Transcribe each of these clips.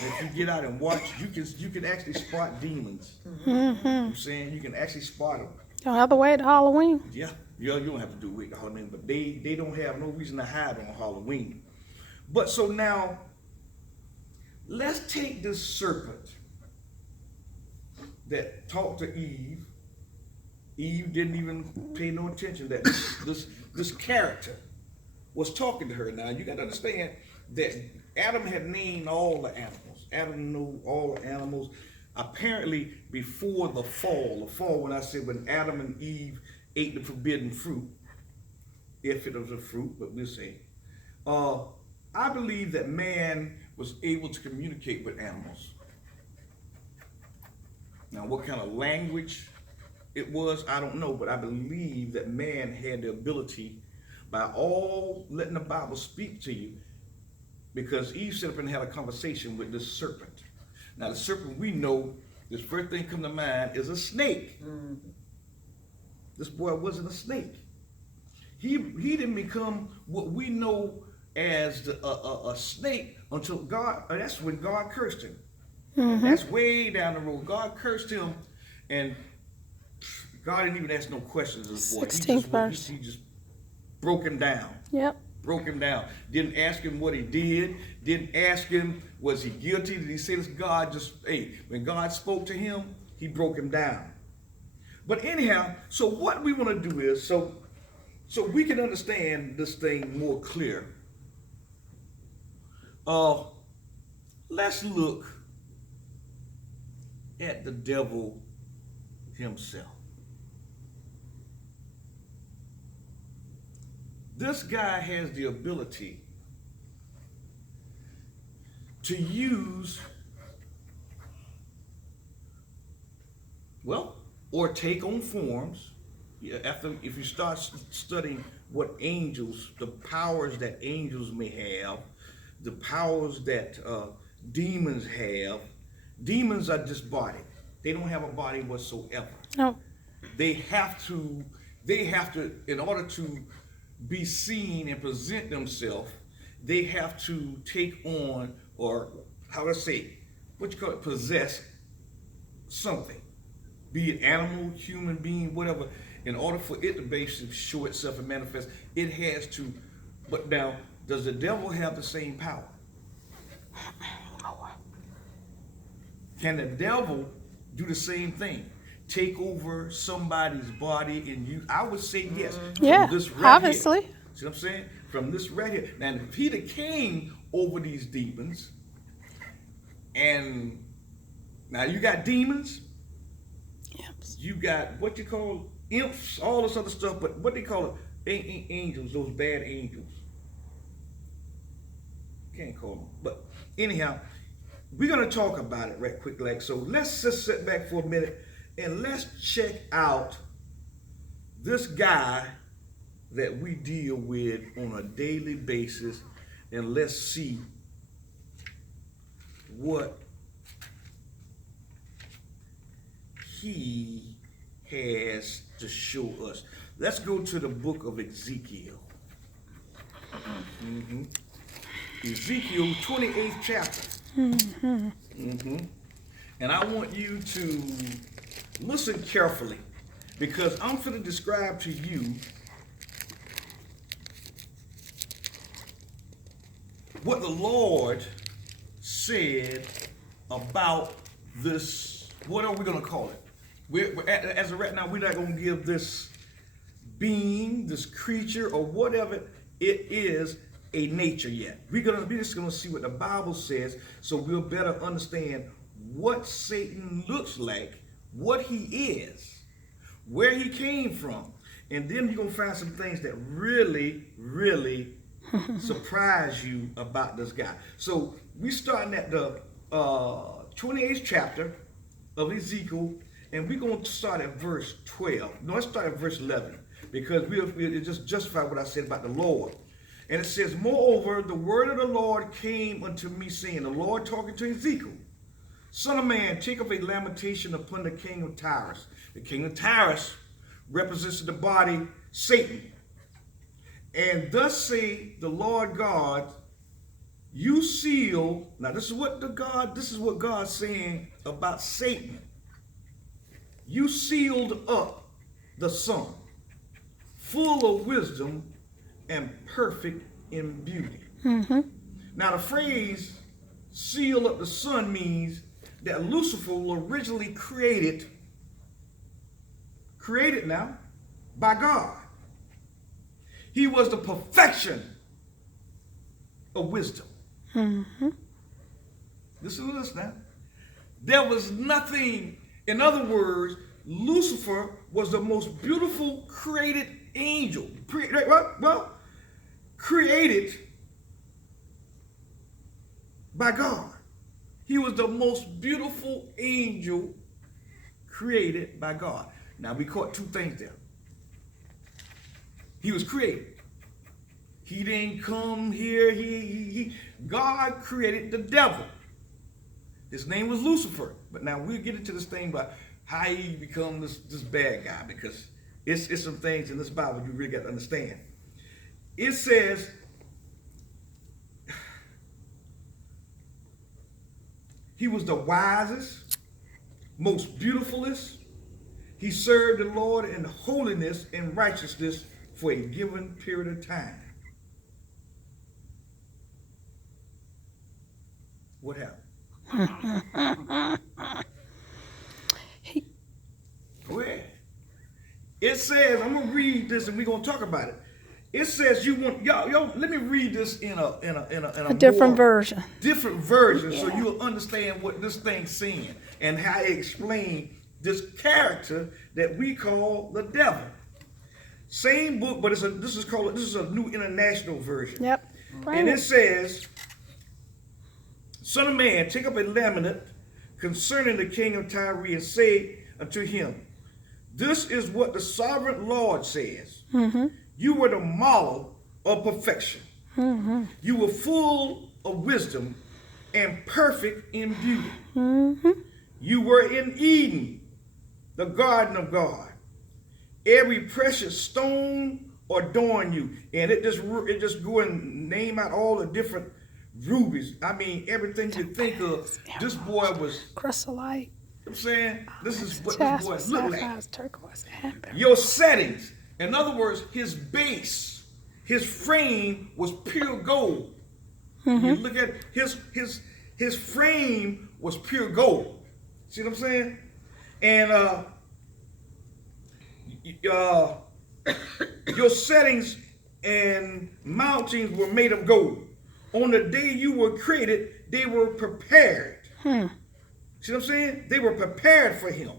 If you get out and watch, you can actually spot demons. You know what I'm saying? You can actually spot them. Don't have to wait Halloween. Yeah, you don't have to do it Halloween, but they don't have no reason to hide on Halloween. But so now, let's take this serpent that talked to Eve. Eve didn't even pay no attention that this character was talking to her. Now you got to understand that Adam had named all the animals. Adam knew all the animals. Apparently, before the fall when I said when Adam and Eve ate the forbidden fruit, if it was a fruit, but we'll say, I believe that man was able to communicate with animals. Now, what kind of language it was, I don't know, but I believe that man had the ability, by all letting the Bible speak to you, because Eve sat up and had a conversation with this serpent. Now, the serpent, we know, this first thing come to mind is a snake. This boy wasn't a snake. He didn't become what we know as a snake until God, that's when God cursed him. That's way down the road. God cursed him, and God didn't even ask no questions of this boy. 16th verse. He just broke him down. Yep. Broke him down. Didn't ask him what he did. Didn't ask him, was he guilty? Did he say this? God just, when God spoke to him, he broke him down. But anyhow, so what we want to do is, so we can understand this thing more clear. Let's look at the devil himself. This guy has the ability to use, or take on forms. If you start studying what angels, the powers that angels may have, the powers that demons have. Demons are disembodied. They don't have a body whatsoever. No. They have to, in order to be seen and present themselves, they have to take on, or how to say, what you call it, possess something. Be it animal, human being, whatever. In order for it to basically show itself and manifest, it has to. But now, does the devil have the same power? Can the devil do the same thing? Take over somebody's body and you? I would say yes. Yeah, this right obviously. Here. See what I'm saying? From this right here. Now, if he came over these demons, and now you got demons, you got what you call imps, all this other stuff, but what they call it, angels, those bad angels. Can't call them. But anyhow, we're going to talk about it right quick. So let's just sit back for a minute and let's check out this guy that we deal with on a daily basis, and let's see what he has to show us. Let's go to the book of Ezekiel. Ezekiel 28th chapter. And I want you to listen carefully, because I'm going to describe to you what the Lord said about this. What are we going to call it? As of right now, we're not going to give this being, this creature, or whatever it is, a nature yet. We're just going to see what the Bible says, so we'll better understand what Satan looks like, what he is, where he came from, and then you're going to find some things that really, really surprise you about this guy. So we're starting at the 28th chapter of Ezekiel, and we're going to start at verse 12. No, let's start at verse 11, because we'll just justify what I said about the Lord. And it says, moreover, the word of the Lord came unto me, saying, the Lord talking to Ezekiel, son of man, take up a lamentation upon the king of Tyrus. The king of Tyrus represents the body, Satan. And thus say the Lord God, You seal. Now this is what God's saying about Satan. You sealed up the Son, full of wisdom and perfect in beauty. Now the phrase seal up the Son means that Lucifer was originally created now by God. He was the perfection of wisdom. Listen to this now. There was nothing, in other words, Lucifer was the most beautiful created angel. Created by God. He was the most beautiful angel created by God. Now we caught two things there. He was created. He didn't come here. God created the devil. His name was Lucifer. But now we'll get into this thing about how he become this bad guy, because it's some things in this Bible you really got to understand. It says, he was the wisest, most beautifulest. He served the Lord in holiness and righteousness for a given period of time. What happened? Go ahead. It says, I'm gonna read this and we're gonna talk about it. It says you want y'all. Let me read this in a different version. Different version, so you'll understand what this thing's saying and how it explains this character that we call the devil. Same book, but this is a New International Version. Yep. And it says, Son of man, take up a laminate concerning the king of Tyre and say unto him, this is what the sovereign Lord says. You were the model of perfection. You were full of wisdom and perfect in beauty. You were in Eden, the garden of God. Every precious stone adorned you. And it just go and name out all the different rubies. I mean, everything you think of. This boy was chrysolite. I'm saying, this is what this boy looked like. Turquoise, your settings. In other words, his base, his frame was pure gold. You look at his frame was pure gold. See what I'm saying? And your settings and mountains were made of gold. On the day you were created, they were prepared. See what I'm saying? They were prepared for him.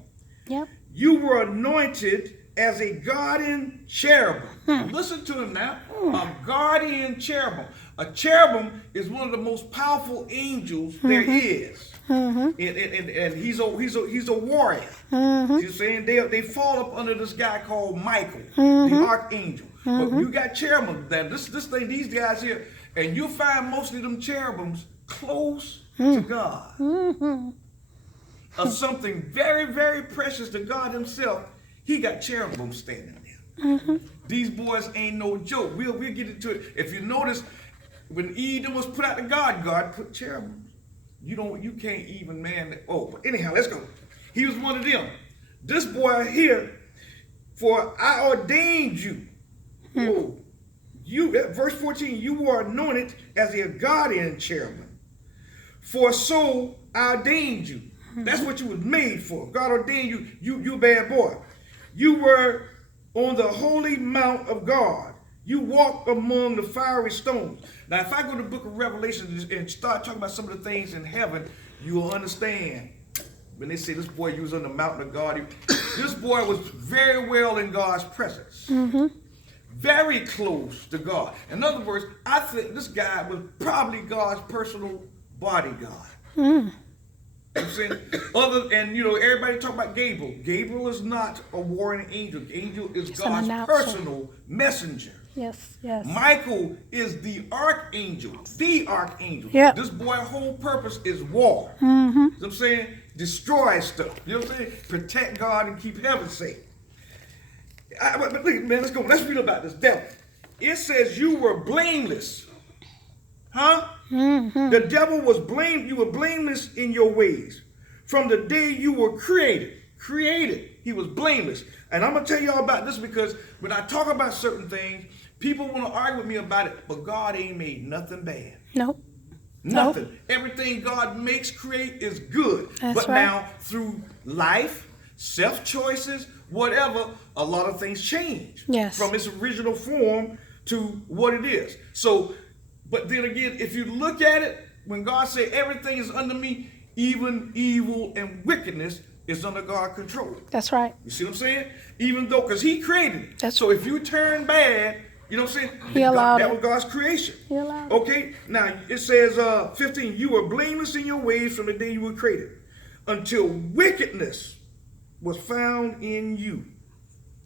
Yep. You were anointed as a guardian cherubim. Listen to him now. A guardian cherubim. A cherubim is one of the most powerful angels there is. And he's a warrior. You're saying they fall up under this guy called Michael, the archangel. But you got cherubim. Then this thing, these guys here, and you'll find most of them cherubims close to God. Of something very, very precious to God himself, he got cherubim standing there. These boys ain't no joke. We'll get into it. If you notice, when Eden was put out to God put cherubim. You can't even man that. Oh, but anyhow, let's go. He was one of them. This boy here, for I ordained you. Verse 14, you were anointed as a guardian cherubim. For so I ordained you. That's what you was made for. God ordained you. You bad boy. You were on the holy mount of God. You walked among the fiery stones. Now, if I go to the book of Revelation and start talking about some of the things in heaven, you will understand. When they say this boy, you was on the mountain of God. This boy was very well in God's presence. Very close to God. In other words, I think this guy was probably God's personal bodyguard. You know what I'm saying? Everybody talk about Gabriel. Gabriel is not a warring angel. Angel is God's personal messenger. Yes. Michael is the archangel. Yep. This boy's whole purpose is war. You know what I'm saying? Destroy stuff. You know what I'm saying? Protect God and keep heaven safe. But look, man, let's go. Let's read about this devil. It says you were blameless. The devil was blamed. You were blameless in your ways. From the day you were created, he was blameless. And I'm going to tell y'all about this because when I talk about certain things, people want to argue with me about it, but God ain't made nothing bad. Nope. Nothing. Nope. Everything God makes, create is good. That's but right. now through life, self-choices, whatever, a lot of things change. Yes. From its original form to what it is. So, but then again, if you look at it, when God said everything is under me, even evil and wickedness is under God's control. That's right. You see what I'm saying? Even though, because he created it. That's so if you turn bad, you know what I'm saying? He allowed that it. was God's creation. He allowed it. Okay, now it says 15, you were blameless in your ways from the day you were created, until wickedness was found in you.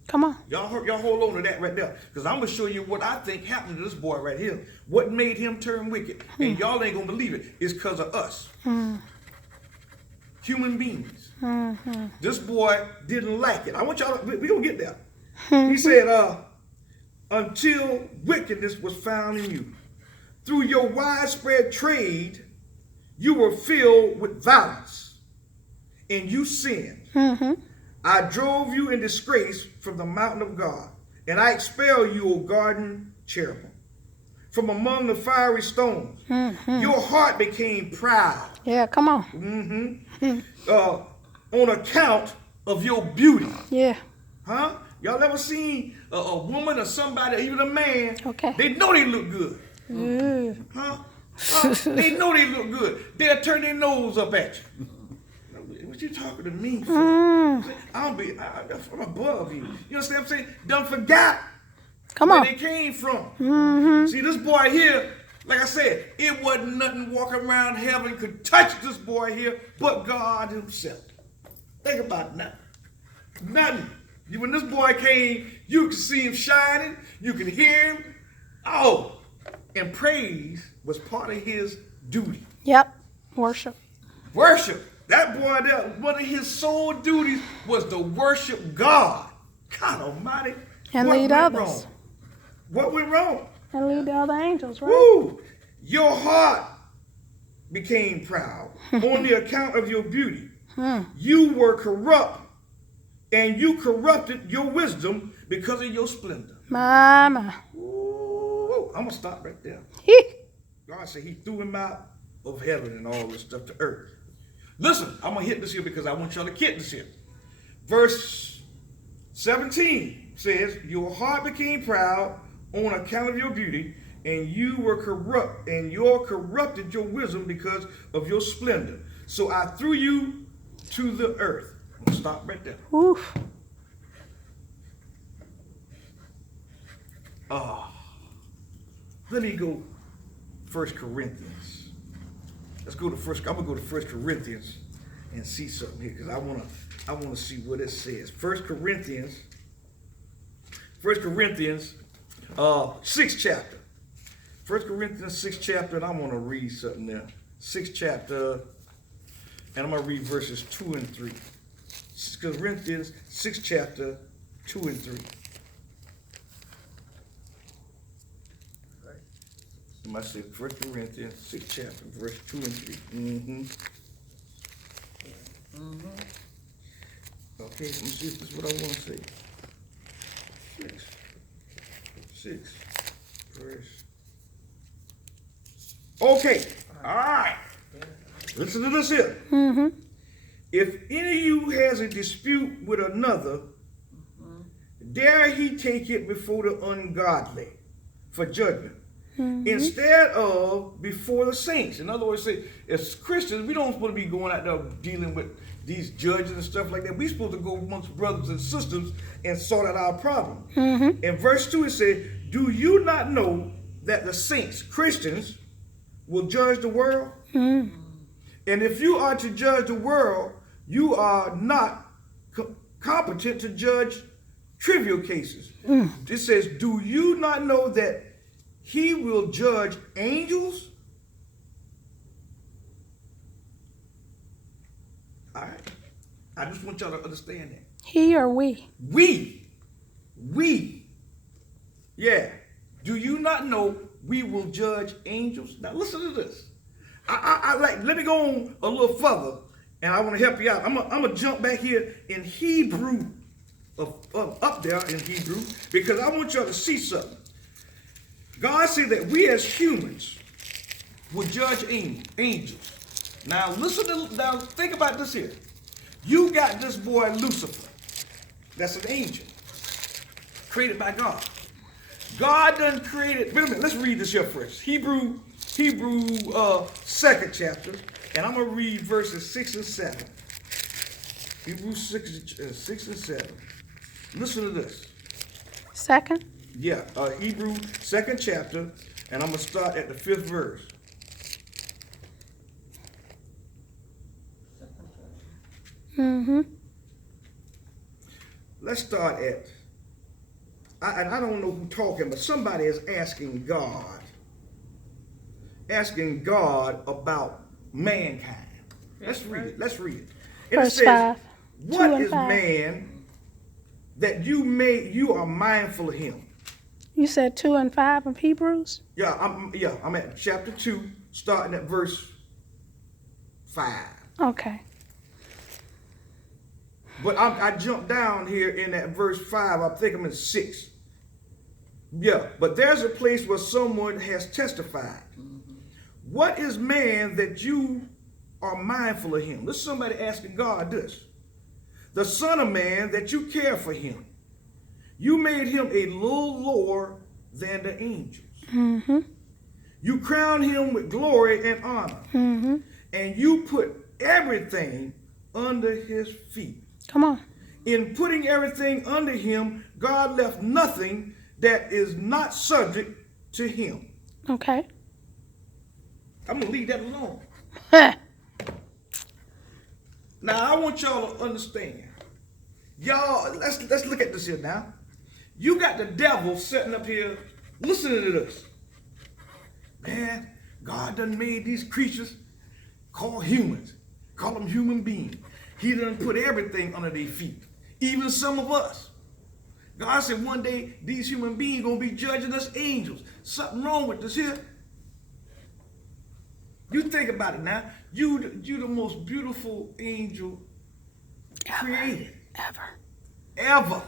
Come on. Y'all hold on to that right there. Because I'm going to show you what I think happened to this boy right here. What made him turn wicked. And y'all ain't going to believe it. It's because of us. Human beings. This boy didn't like it. I want y'all, we're going to get there. He said, until wickedness was found in you. Through your widespread trade, you were filled with violence, and you sinned. I drove you in disgrace from the mountain of God, and I expelled you, O garden cherubim, from among the fiery stones. Your heart became proud. Yeah, come on. On account of your beauty. Yeah. Huh? Y'all ever seen a woman or somebody, or even a man? Okay. They know they look good. Huh? They know they look good. They'll turn their nose up at you. What you talking to me for? I'm above you. You understand what I'm saying? Done forgot Come where on. they came from. See, this boy here, like I said, it wasn't nothing walking around heaven could touch this boy here but God himself. Think about it now. Nothing. When this boy came, you could see him shining. You could hear him. Oh, and praise was part of his duty. Yep. Worship. Worship. That boy there, one of his sole duties was to worship God. God Almighty. And what lead went others. wrong? What went wrong? And lead the other angels, right? Woo! Your heart became proud on the account of your beauty. You were corrupt, and you corrupted your wisdom because of your splendor. My. Ooh, I'm going to stop right there. God said he threw him out of heaven and all this stuff to earth. Listen, I'm going to hit this here because I want y'all to get this here. Verse 17 says, your heart became proud on account of your beauty, and you were corrupt, and you corrupted your wisdom because of your splendor. So I threw you to the earth. I'm going to stop right there. Oof. Let me go 1 Corinthians. Let's go to I'm gonna go to 1 Corinthians and see something here because I wanna see what it says. 1 Corinthians, 6th chapter. 1 Corinthians 6th chapter, and I want to read something there. 6th chapter, and I'm gonna read verses 2 and 3. Corinthians 6th chapter, 2 and 3. I said 1 Corinthians 6th chapter, verse 2 and 3. Okay, let me see if this is what I want to say. 6, verse. Okay, all right. Listen to this here. If any of you has a dispute with another, dare he take it before the ungodly for judgment. Instead of before the saints. In other words, say, as Christians, we don't supposed to be going out there dealing with these judges and stuff like that. We're supposed to go amongst brothers and sisters and sort out our problem. In verse 2 it says, do you not know that the saints, Christians, will judge the world? And if you are to judge the world, you are not competent to judge trivial cases. It says, do you not know that he will judge angels? All right. I just want y'all to understand that. He or we? We. Yeah. Do you not know we will judge angels. Now listen to this. I like, let me go on a little further, and I want to help you out. I'm gonna jump back here in Hebrew, up there in Hebrew, because I want y'all to see something. God said that we as humans will judge angels. Now now think about this here. You got this boy Lucifer. That's an angel created by God. God done created. Wait a minute. Let's read this here first. Hebrew, 2nd chapter, and I'm gonna read verses 6 and 7. Hebrews 6 and 7. Listen to this. Second. Yeah, Hebrew 2nd chapter, and I'm gonna start at the 5th verse. Mm-hmm. Let's start at. I don't know who talking, but somebody is asking God about mankind. Let's read it. Let's read it. And Verse it says, 5. "What 2 and is 5. man that you are mindful of him?" You said 2 and 5 of Hebrews? Yeah, I'm at chapter 2, starting at verse 5. Okay. But I jumped down here in that verse 5. I think I'm in 6. Yeah, but there's a place where someone has testified. What is man that you are mindful of him? This is somebody asking God this. The Son of Man that you care for him. You made him a little lower than the angels. Mm-hmm. You crowned him with glory and honor. Mm-hmm. And you put everything under his feet. Come on. In putting everything under him, God left nothing that is not subject to him. Okay. I'm going to leave that alone. Huh. Now, I want y'all to understand. Y'all, let's look at this here now. You got the devil sitting up here listening to this. Man, God done made these creatures called humans. Call them human beings. He done put everything under their feet. Even some of us. God said one day these human beings going to be judging us angels. Something wrong with this here. You think about it now. You the most beautiful angel created. Ever.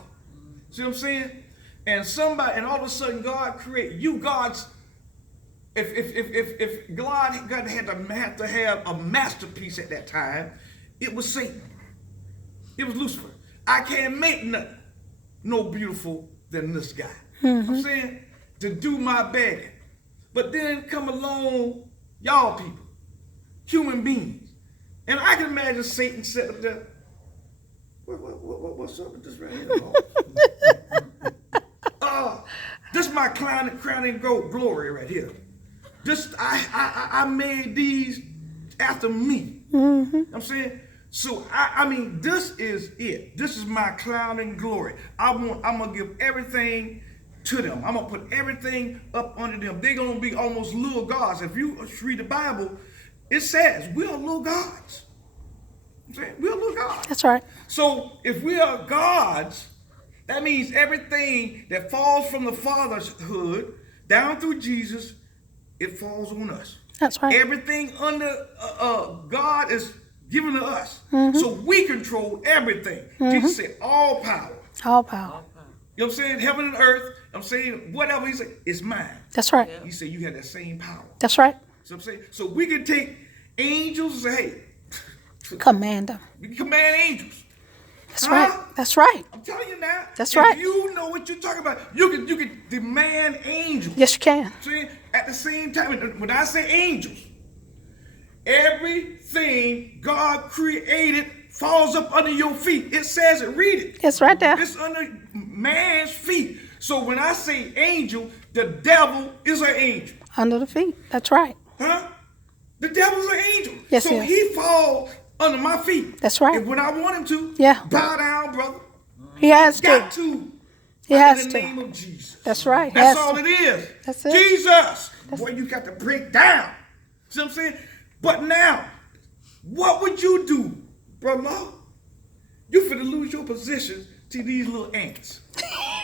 See what I'm saying? And all of a sudden God created you. God's if God had to have a masterpiece at that time, it was Satan. It was Lucifer. I can't make nothing no beautiful than this guy. Mm-hmm. I'm saying to do my begging. But then come along y'all people, human beings. And I can imagine Satan sitting up there. What's up with this right here? This is my crowning glory right here. This I made these after me. Mm-hmm. I'm saying, so I mean, this is it. This is my crowning glory. I'm gonna give everything to them. I'm gonna put everything up under them. They're gonna be almost little gods. If you read the Bible, it says we are little gods. I'm saying we're little gods. That's right. So if we are gods, that means everything that falls from the fatherhood down through Jesus, it falls on us. That's right. Everything under God is given to us. Mm-hmm. So we control everything. Mm-hmm. Jesus said all power. All power. You know what I'm saying? Heaven and earth. I'm saying whatever he said, it's mine. That's right. He said you have that same power. That's right. So I'm saying, so we can take angels and say, hey, Command them. we can command angels. That's right. That's right. I'm telling you now. That's right. If you know what you're talking about, you can demand angels. Yes, you can. See, at the same time, when I say angels, everything God created falls up under your feet. It says it. Read it. It's right there. It's under man's feet. So when I say angel, the devil is an angel. Under the feet. That's right. Huh? The devil's an angel. Yes, so he is. he falls under my feet. That's right. And when I want him to, Yeah. bow down, brother. He has Got to. to. He has in the to. name of Jesus. That's right. He That's has all to. it is. That's it. Jesus. Boy, you got to break down. See what I'm saying? But now, what would you do, brother? You finna lose your position to these little ants.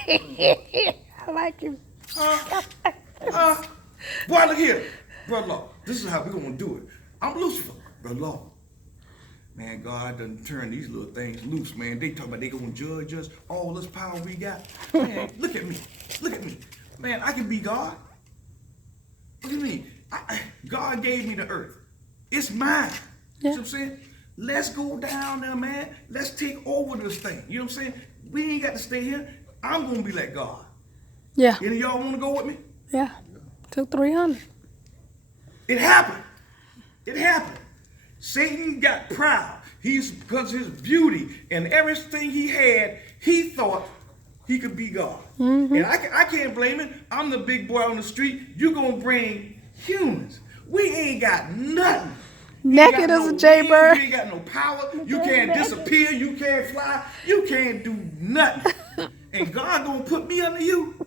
I like you. Boy, look here. Brother Law, this is how we're going to do it. I'm Lucifer. Brother Law. Man, God done turned these little things loose, man. They talk about they going to judge us. All this power we got. Man, look at me. Look at me. Man, I can be God. What do you mean? God gave me the earth. It's mine. Yeah. You know what I'm saying? Let's go down there, man. Let's take over this thing. You know what I'm saying? We ain't got to stay here. I'm going to be like God. Yeah. Any of y'all want to go with me? Yeah. 200-300. It happened. It happened. Satan got proud. Because of his beauty and everything he had, he thought he could be God. Mm-hmm. And I can't blame him. I'm the big boy on the street. You're going to bring humans. We ain't got nothing. Naked as a jaybird. You ain't got no power. You can't disappear. You can't fly. You can't do nothing. And God gonna put me under you.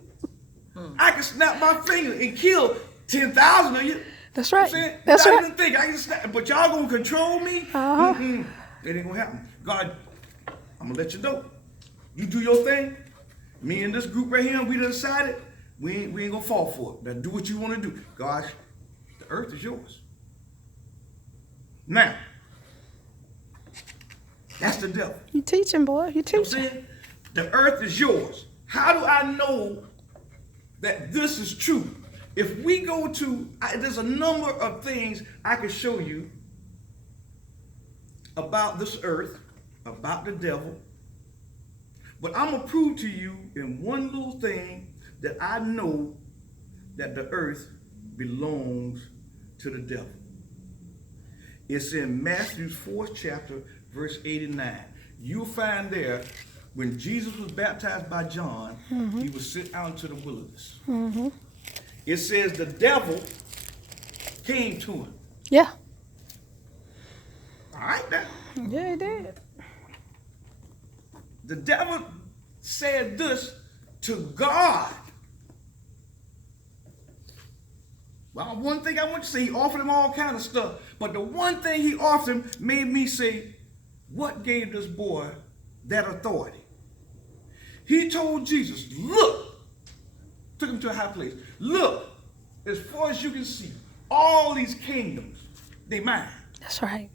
I can snap my finger and kill 10,000 of you. That's right. You know what I'm saying? That's Not right. even think I can snap, but y'all gonna control me? Uh-huh. It ain't gonna happen. God, I'm gonna let you know. You do your thing. Me and this group right here, we decided we ain't gonna fall for it. Now do what you wanna do. God, the earth is yours. Now, that's the devil. You teaching, boy. You You know what I'm teaching. saying? The earth is yours. How do I know that this is true? If we go to, there's a number of things I can show you about this earth, about the devil, but I'm going to prove to you in one little thing that I know that the earth belongs to the devil. It's in Matthew's 4th chapter, verse 89. You'll find there, when Jesus was baptized by John, he was sent out into the wilderness. Mm-hmm. It says the devil came to him. Yeah. All right now. Yeah, he did. The devil said this to God. Well, one thing I want to say, he offered him all kind of stuff. But the one thing he offered him made me say, what gave this boy that authority? He told Jesus, look, took him to a high place. Look, as far as you can see, all these kingdoms, they mine. That's right.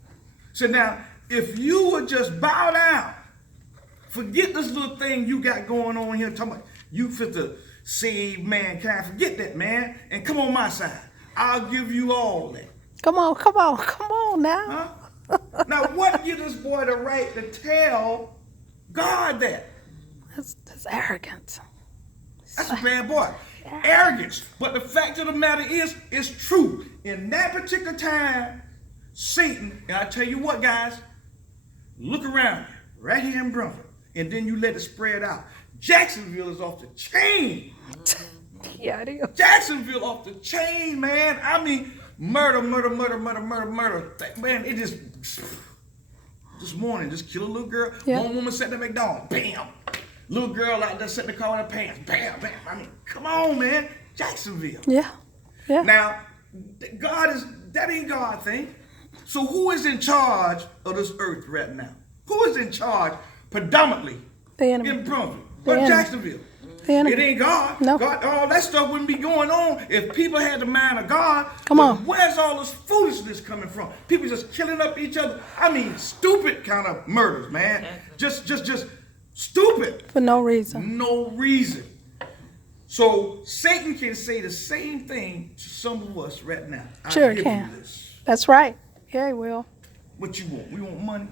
So now, if you would just bow down, forget this little thing you got going on here, talking about you fit to save mankind, forget that, man, and come on my side. I'll give you all that. Come on now. Huh? Now, what gives this boy the right to tell God that? That's arrogant. That's a bad boy. Arrogance. But the fact of the matter is, it's true. In that particular time, Satan, and I tell you what, guys, look around right here in Brunswick, and then you let it spread out. Jacksonville is off the chain. Yeah, it is. Jacksonville off the chain, man. I mean, murder. Man, it just, this morning, just kill a little girl. Yeah. One woman sat at McDonald's, bam. Little girl out there sitting in the car in her pants, bam, bam. I mean, come on, man. Jacksonville. Yeah. Yeah. Now, that ain't God thing. So who is in charge of this earth right now? Who is in charge predominantly The enemy. in Brunswick? The Or enemy. Jacksonville? The enemy. It ain't God. No. God. All that stuff wouldn't be going on if people had the mind of God. Come But on. where's all this foolishness coming from? People just killing up each other. I mean, stupid kind of murders, man. Just stupid. For no reason. No reason. So Satan can say the same thing to some of us right now. Sure I'll give can. you this. That's right. Yeah, he will. What you want? We want money.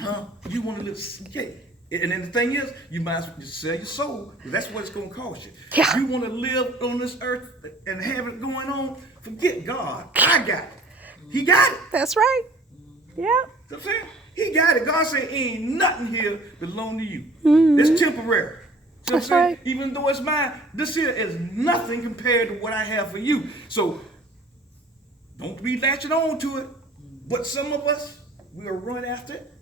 Huh? You want to live? Yeah. And then the thing is, you might as well just sell your soul, because that's what it's going to cost you. Yeah. You want to live on this earth and have it going on? Forget God. I got it. He got it. That's right. Yeah. You know what I'm saying? He got it. God said, ain't nothing here belong to you. Mm-hmm. It's temporary. See what I'm That's saying? right. Even though it's mine, this here is nothing compared to what I have for you. So don't be latching on to it. But some of us, we'll run after it.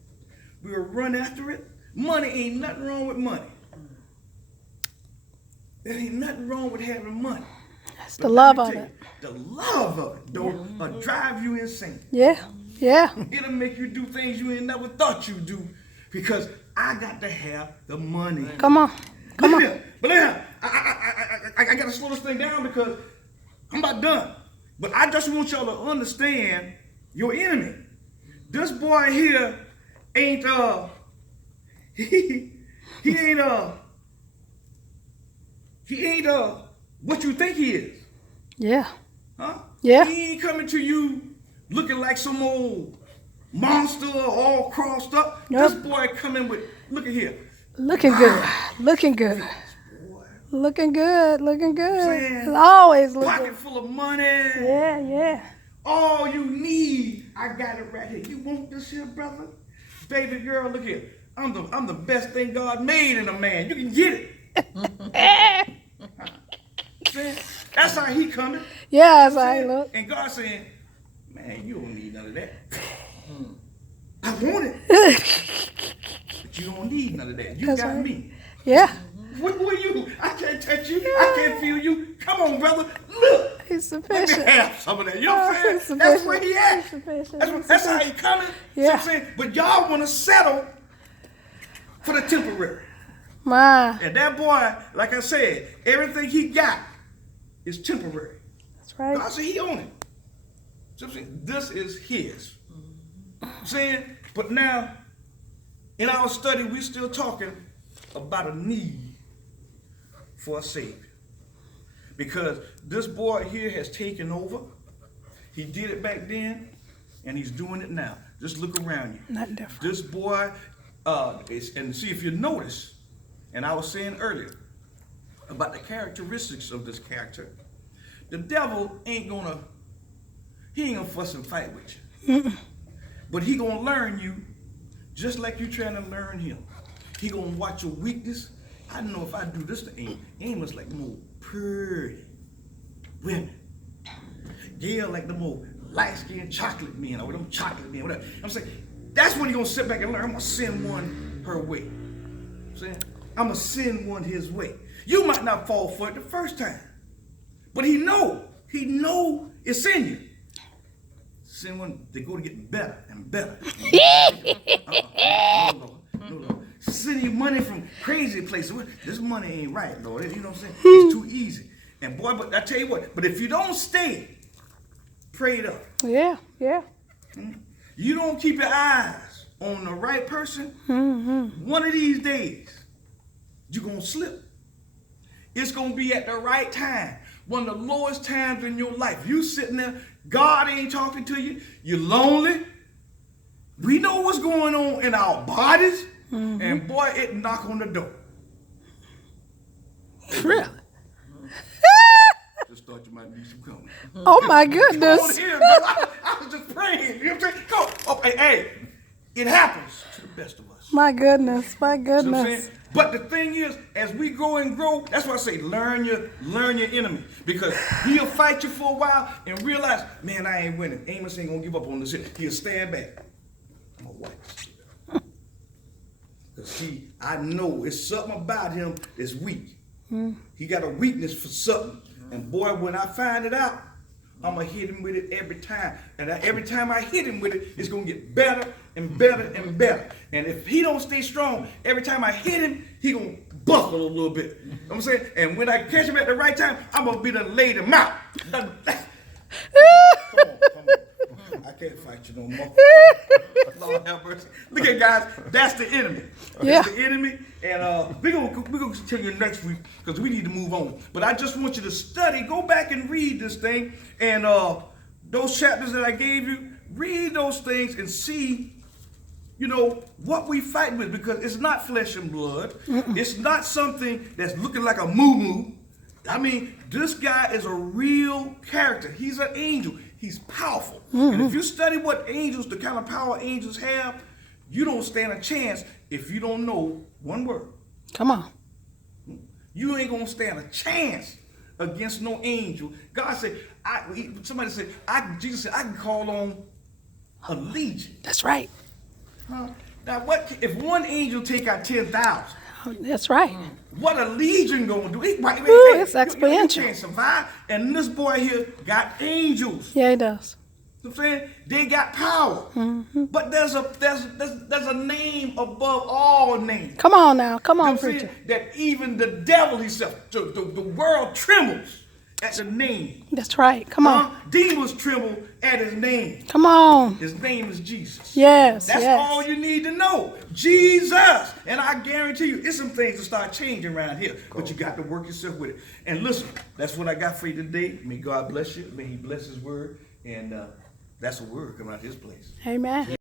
We'll run after it. Money, ain't nothing wrong with money. There ain't nothing wrong with having money. It's But the let love me of tell it. you, the love of it, though, will drive you insane. Yeah. Yeah. It'll make you do things you ain't never thought you'd do, because I got to have the money. Come on. Come Look on. here. But anyhow, I got to slow this thing down because I'm about done. But I just want y'all to understand your enemy. This boy here ain't he ain't what you think he is. Yeah. Huh? Yeah. He ain't coming to you looking like some old monster all crossed up. Nope. This boy coming with, look at here. Looking good. Looking good. Boy, Looking good. Looking good. saying, It's always looking. pocket full of money. Yeah, yeah. All you need, I got it right here. You want this here, brother? Baby girl, look here. I'm the best thing God made in a man. You can get it. See? That's how he coming. Yeah, that's how I look. And God saying, man, you don't need none of that. I want it. But you don't need none of that. You That's got right. me. Yeah. Who are you? I can't touch you. I can't feel you. Come on, brother. Look. He's Let me sufficient. have some of that. You know what I'm He's saying? That's where sufficient. he at. He's sufficient. That's how he coming. See Yeah. what I'm saying? But y'all want to settle for the temporary. My. And that boy, like I said, everything he got is temporary. That's right. God said he own it. So I'm saying, this is his. Saying, but now, in our study, we're still talking about a need for a Savior. Because this boy here has taken over. He did it back then, and he's doing it now. Just look around you. Not different. This boy, and see if you notice, and I was saying earlier about the characteristics of this character. The devil ain't gonna fuss and fight with you. But he gonna learn you just like you trying to learn him. He gonna watch your weakness. I know if I do this to Amos like the more pretty women. Gail like the more light-skinned chocolate men or them chocolate men, whatever. I'm saying, that's when he gonna sit back and learn. I'm gonna send one her way. I'm saying, I'm gonna send one his way. You might not fall for it the first time, but he know it's in you. Send one, they go to get better and better. No. Send you money from crazy places. This money ain't right, Lord. You know what I'm saying? It's too easy. And boy, but I tell you what, but if you don't stay prayed up, Yeah, yeah. you don't keep your eyes on the right person, one of these days, you're going to slip. It's going to be at the right time. One of the lowest times in your life. You sitting there, God ain't talking to you. You're lonely. We know what's going on in our bodies. And boy, it knock on the door. Really? Just thought you might need some company. Oh my Come on goodness. here, bro. I was just praying. You know what I'm saying? Go. Oh, hey, it happens to the best of us. My goodness. My You know what I'm goodness. saying? But the thing is, as we grow and grow, that's why I say learn your enemy. Because he'll fight you for a while and realize, man, I ain't winning. Amos ain't gonna give up on this shit. He'll stand back. I'm gonna wipe this shit out. Because see, I know it's something about him that's weak. He got a weakness for something. And boy, when I find it out, I'm gonna hit him with it every time. And every time I hit him with it, it's gonna get better and better and better. And if he don't stay strong, every time I hit him, he gonna buckle a little bit. You know what I'm saying? And when I catch him at the right time, I'm gonna be done laid him out. Come on. I can't fight you no more. Lord have mercy. Look at guys, that's the enemy. Yeah. That's the enemy. And we're gonna continue next week because we need to move on. But I just want you to study, go back and read this thing. And those chapters that I gave you, read those things and see, you know, what we fight with, because it's not flesh and blood. It's not something that's looking like a moo-moo. I mean, this guy is a real character. He's an angel. He's powerful. And if you study what angels, the kind of power angels have, you don't stand a chance if you don't know one word. Come on. You ain't gonna stand a chance against no angel. God said, somebody said, Jesus said, I can call on a legion. That's right. Huh? Now, what if one angel take out 10,000? That's right. What a legion gonna do? It's exponential. You can't survive. And this boy here got angels. Yeah, he does. You know what I'm saying? They got power. But there's a name above all names. Come on now. Come You know on, what I'm saying? preacher. That even the devil himself, the world trembles at the name. That's right. Come on. Demons tremble at his name. Come on. His name is Jesus. Yes. That's yes. all you need to know. Jesus. And I guarantee you, it's some things that start changing around here. But you got to work yourself with it. And listen, that's what I got for you today. May God bless you. May he bless his word. And that's a word coming out of his place. Amen.